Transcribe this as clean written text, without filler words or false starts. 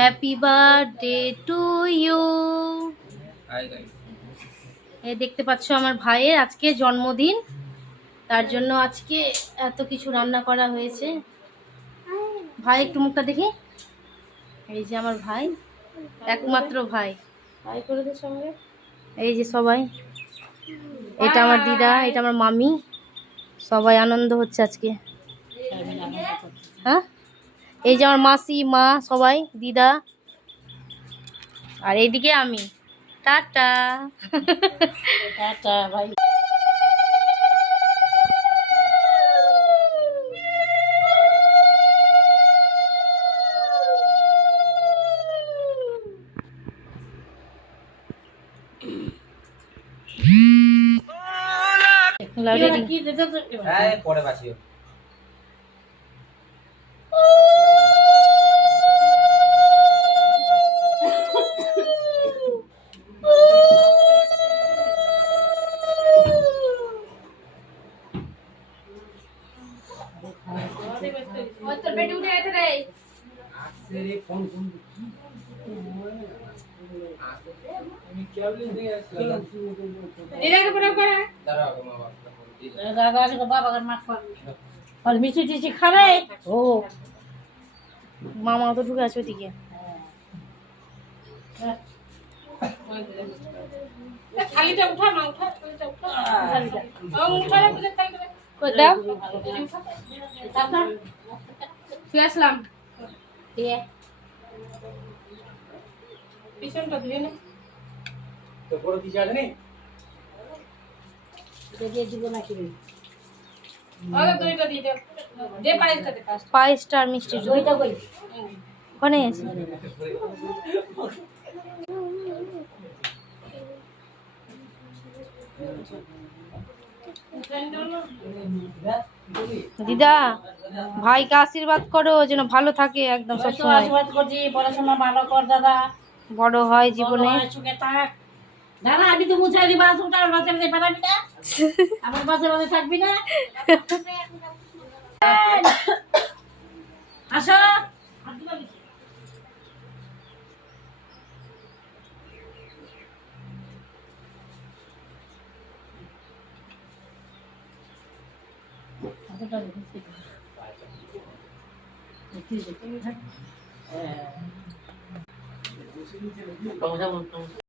Happy birthday to you. এই দেখতে পাচ্ছ আমার ভাইয়ের আজকে জন্মদিন, তার জন্য আজকে এত কিছু রান্না করা হয়েছে। ভাই একটু মুখটা দেখি। এই যে আমার ভাই, একমাত্র ভাই। ভাই করে দে সবাই। এই যে সবাই, এটা আমার দিদা, এটা আমার মামি, সবাই আনন্দ হচ্ছে আজকে। হ্যাঁ, এই যে আমার মাসি, মা, সবাই, দিদা, আর এইদিকে আমি। টাটা টাটা ভাই। পরে বাঁচিও। মিষ্টি টিষ্টি খাবে। ও মামা তো ঢুকে আছে ওদিকে। থালিটা উঠা না, উঠা থালিটা উঠা, থালিটা উঠা না, বুঝে থালিটা কই দাও। শুয়ে আসলাম। দিয়ে পিছনটা ধুয়ে নে। তো বড় কিছু আছে নি? দিয়ে দিব নাকি? আরে দইটা দিয়ে দে। দে পায়েসটা দে পায়েস। পায়েসটা আর মিষ্টি দইটা কই? ওখানে আছে। দিদা, ভাইকে আশীর্বাদ করো যেন ভালো থাকে একদম সবসময়। আশীর্বাদ করছি, পড়াশোনা ভালো কর দাদা, বড় হয় জীবনে। সুখে থাক দাদা। আমি তো মুছাই দিবা, সুখটা আমার বাচ্চা বাচ্চা পালাবি না, আমার বাচ্চা বাচ্চা থাকবি না। আসো